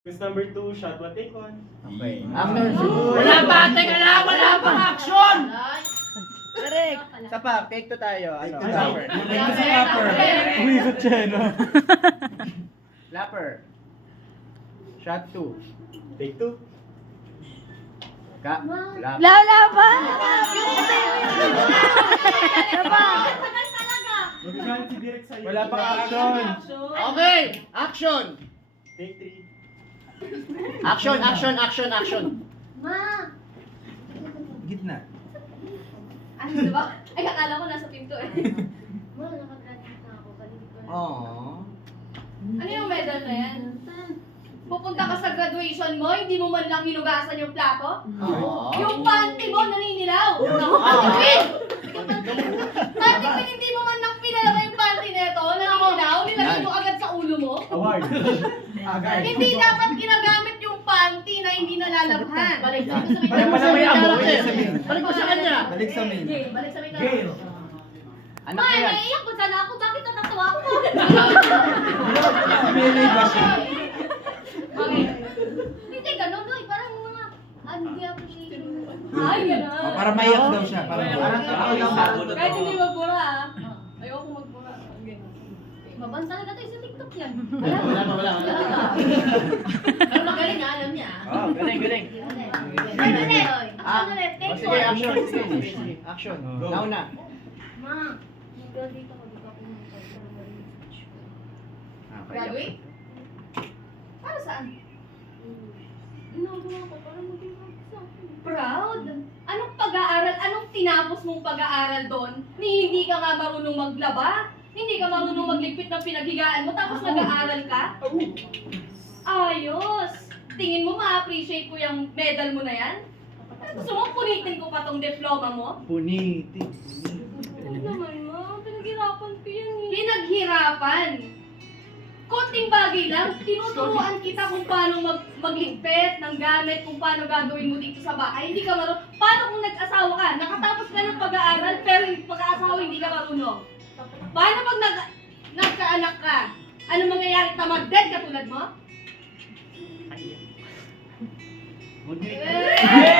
Quiz number 2, shot one, take one. Okay. After Wala pa, teka lang, wala pang action! Correct. Sa pa, take 2 tayo. Ano? Take two Lapper. tayo. Umisot siya, no? Lapper. Shot 2. Take 2. Lapper. Wala pa! Mag-shot si Direk sa'yo. Wala pang action. Okay, action. Take 3. Action, action, action, action. Ma! Gitna. Ano diba? Ay, akala ko nasa pinto eh. Ma, nakagraduate na ako. Galing ko na. Aww. Ano yung medal na yan? Pupunta ka sa graduation mo, hindi mo man lang hinugasan yung plato? Aww. Yung panty mo naninilaw! Panty mo hindi mo man lang pinalaba yung panty neto, naninilaw, nilagay mo agad sa ulo mo? Award. Hindi dapat ginagamit yung panty na hindi nalalabhan. Balik sa Balik mo sa may character. Balik mo sa kanya. Balik sa main. Balik sa may Gale. Ano Ma, ko yan? naiiyak ko sana ako. Bakit natatawa ako? Melee ba siya? Okay. Hindi, ganun doy. Parang mga, hindi appreciation. Ay, ganun. Oh, para maiyak daw siya. Para Parang ako lang ba? Kahit hindi magbura ah. Ayoko magbura. Okay. Maban talaga tayo sa TikTok yan. Wala. Pero magaling ah, alam niya. Oh, galing, galing. Ay, ulit. Action ulit. Oh, Take sige, one. action. Sige, action. Go. Nauna. Ma, mag-graduate ako. Di ka pumunta sa speech ko. Okay. Graduate? Para saan? Ginagawa ko para maging proud. Anong pag-aaral? Anong tinapos mong pag-aaral doon? Hindi ka nga marunong maglaba? Hindi ka marunong magligpit ng pinaghigaan mo tapos nag-aaral ka? Ayos! Tingin mo ma-appreciate ko yung medal mo na yan? Gusto mo punitin ko pa tong diploma mo? Puniti. Ano naman mo? Pinaghirapan ko yan eh. Pinaghirapan? Konting bagay lang, tinuturuan kita kung paano magligpit ng gamit, kung paano gagawin mo dito sa bahay. Hindi ka marunong. Paano kung nag-asawa ka? Nakatapos ka ng pag-aaral, pero yung pag-aasawa hindi ka marunong. Paano pag nagkaanak ka? Ano mangyayari? Tamad-dead ka tulad mo? Puniti. Eh!